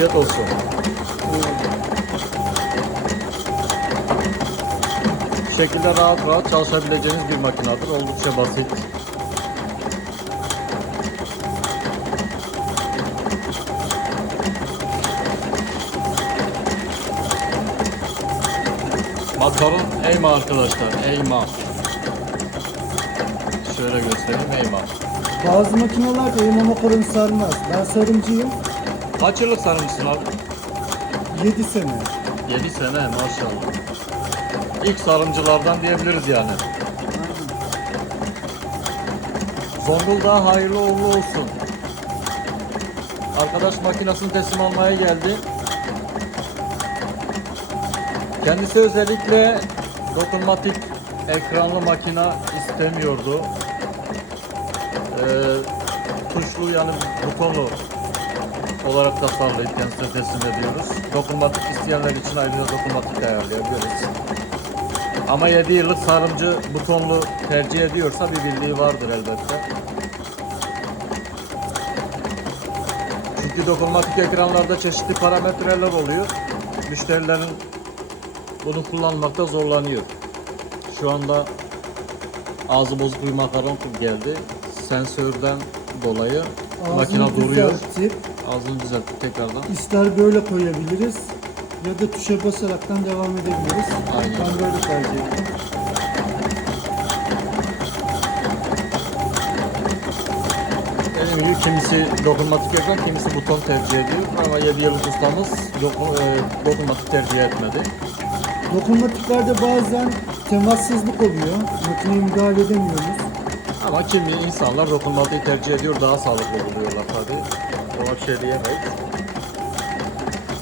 Afiyet olsun. Bu şekilde rahat rahat çalışabileceğiniz bir makinedir. Oldukça basit. Makaron Eyma arkadaşlar. Eyma. Şöyle göstereyim Eyma. Bazı makineler de elma makaronu sarmaz. Ben sarımcıyım. Kaç yıllık sarmışsın abi? 7 sene. 7 sene maşallah. İlk sarımcılardan diyebiliriz yani. Zonguldak'a hayırlı uğurlu olsun. Arkadaş makinesini teslim almaya geldi. Kendisi özellikle dokunmatik ekranlı makina istemiyordu. Ee, tuşlu yani butonlu olarak tasarlayıp kendisine teslim ediyoruz. Dokunmatik isteyenler için ayrıca dokunmatik de ayarlayabiliriz. Ama 7 yıllık sarımcı butonlu tercih ediyorsa bir bildiği vardır elbette. Çünkü dokunmatik ekranlarda çeşitli parametreler oluyor. Müşterilerin bunu kullanmakta zorlanıyor. Şu anda ağzı bozuk bir makaron geldi. Sensörden dolayı makine Ağzını duruyor. düzeltip Ağzını düzeltip tekrardan. ister böyle koyabiliriz ya da tuşa basaraktan devam edebiliriz. Aynen. Ben böyle tercih ediyorum. Dediğim gibi kimisi dokunmatik ekran, kimisi buton tercih ediyor. Ama 7 yıllık ustamız dokun, e, dokunmatik tercih etmedi. Dokunmatiklerde bazen temassızlık oluyor. Makineye müdahale edemiyoruz. Ama kimi insanlar dokunmatiği tercih ediyor, daha sağlıklı buluyorlar tabi. Ona bir şey diyemeyiz.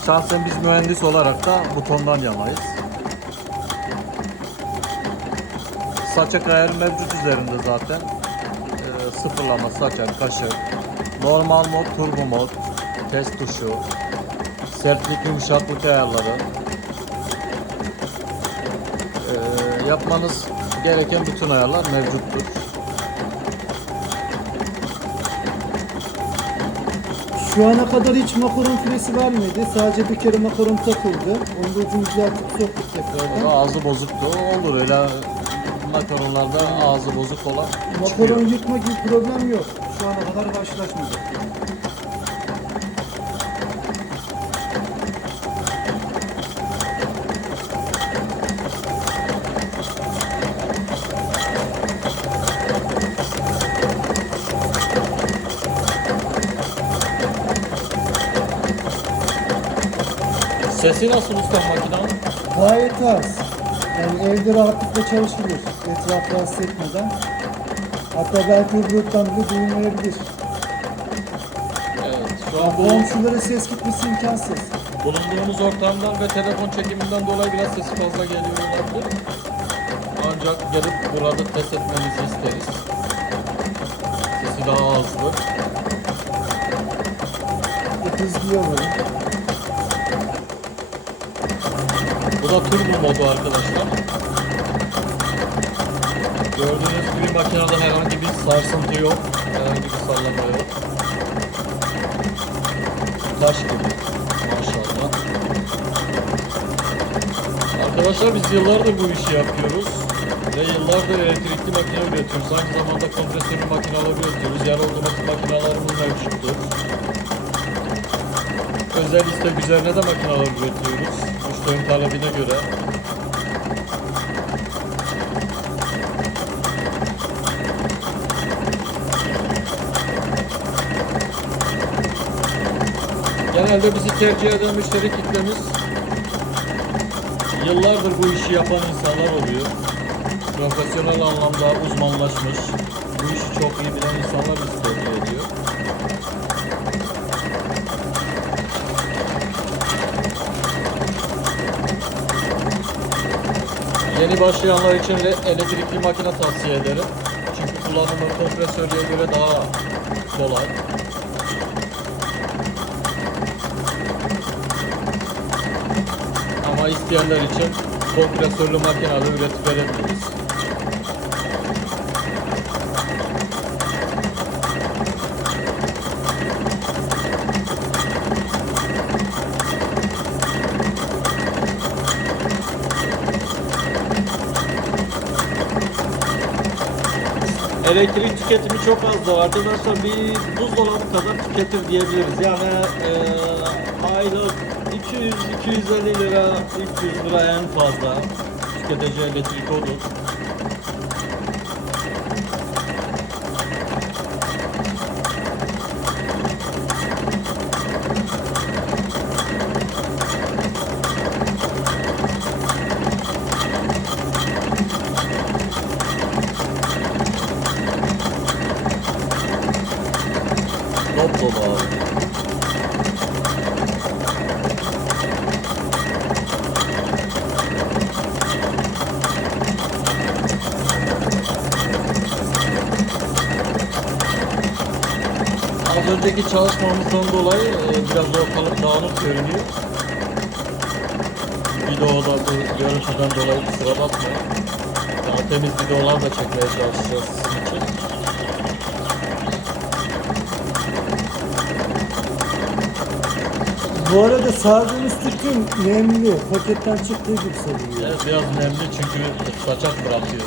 Şahsen biz mühendis olarak da butondan yanayız. Saçak ayarı mevcut üzerinde zaten. Ee, sıfırlama, saçak, kaşık, normal mod, turbo mod, test tuşu, sertlik, yumuşaklık ayarları. Ee, yapmanız gereken bütün ayarlar mevcuttur. Şu ana kadar hiç makaron füresi vermedi. Sadece bir kere makaron takıldı. Onu da ucunu düzeltip soktuk tekrardan. da ağzı bozuktu. Olur öyle makaronlarda ağzı bozuk olan Makaron yutma gibi problem yok. Şu ana kadar karşılaşmadık. Sesi nasıl usta makinenin? Gayet az. Yani evde rahatlıkla çalışılır. Etraf rahatsız etmeden. Hatta belki öbürten bile duyulmayabilir. Evet. Şu an bu Komşulara ses gitmesi imkansız. bulunduğumuz ortamdan ve telefon çekiminden dolayı biraz sesi fazla geliyor olabilir. Ancak gelip burada test etmenizi isteriz. Sesi daha azdır. Bir hızlı Bu da turbo modu arkadaşlar. Gördüğünüz gibi makinede herhangi bir sarsıntı yok. Herhangi bir sallama yok. Taş gibi. Maşallah. Arkadaşlar biz yıllardır bu işi yapıyoruz. Ve yıllardır elektrikli makine üretiyoruz. Aynı zamanda kompresörlü makineler üretiyoruz. Yer otomatik makinelerimiz mevcuttur. Özel istek üzerine de makineler üretiyoruz. Müşterinin talebine göre. Genelde bizi tercih eden müşteri kitlemiz yıllardır bu işi yapan insanlar oluyor. Profesyonel anlamda uzmanlaşmış, bu işi çok iyi bilen insanlar bizi tercih ediyor. Yeni başlayanlar için elektrikli makine tavsiye ederim. Çünkü kullanımı kompresörlüğe göre daha kolay. Ama isteyenler için kompresörlü makineleri üretip verebiliriz. Elektrik tüketimi çok azdır. Arkadaşlar bir buzdolabı kadar tüketir diyebiliriz. Yani e, aylık 200-250 lira, 300 lira en fazla tüketeceği elektrik odur. Dop dolu abi. Az önceki çalışmamızdan dolayı e, biraz ortalık dağınık görünüyor. Videoda bu görüntüden dolayı kusura bakmayın. Daha temiz videolar da çekmeye çalışacağız sizin için. Bu arada sardığınız tütün nemli. Paketten çıktığı gibi sarılıyor. Evet, biraz nemli çünkü saçak bırakıyor.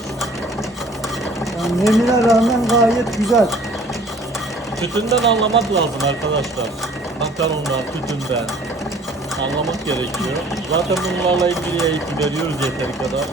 Yani nemine rağmen gayet güzel. Tütünden anlamak lazım arkadaşlar. Makarondan, tütünden anlamak gerekiyor. Zaten bunlarla ilgili eğitim veriyoruz yeteri kadar.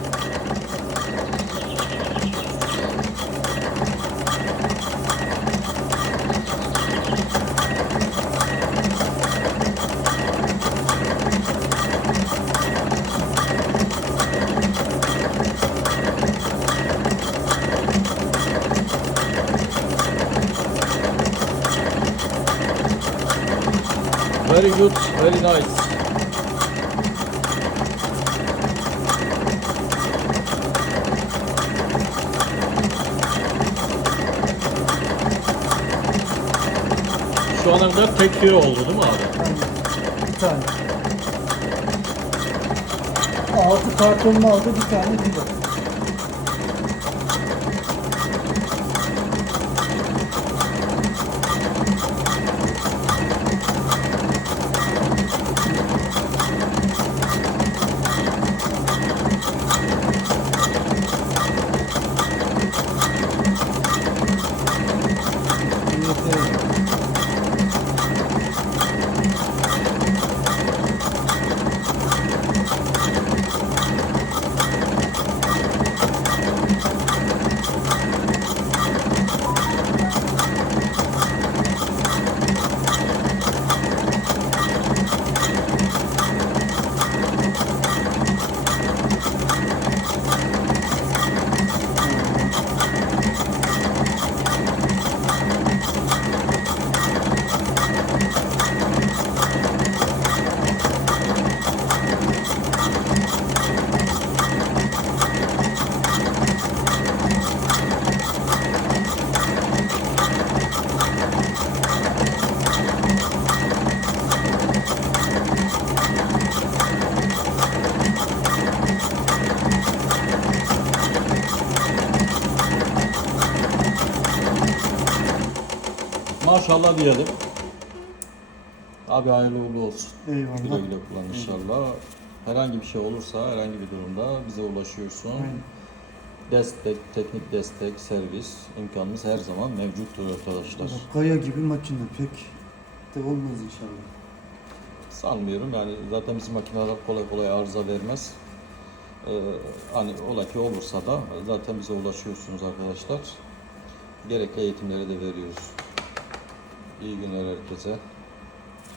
Very good, very nice. Şu ana kadar tek kilo oldu değil mi abi? Yani bir tane. Altı kartonunu aldı bir tane kilo. Evet, evet. Maşallah diyelim. Abi hayırlı uğurlu olsun. Eyvallah. Güle güle kullan inşallah. Herhangi bir şey olursa herhangi bir durumda bize ulaşıyorsun. Aynen. Destek, teknik destek, servis imkanımız her zaman mevcuttur arkadaşlar. Kaya gibi makine pek de olmaz inşallah. Sanmıyorum yani zaten bizim makineler kolay kolay arıza vermez. Ee, hani ola ki olursa da zaten bize ulaşıyorsunuz arkadaşlar. Gerekli eğitimleri de veriyoruz. İyi günler herkese.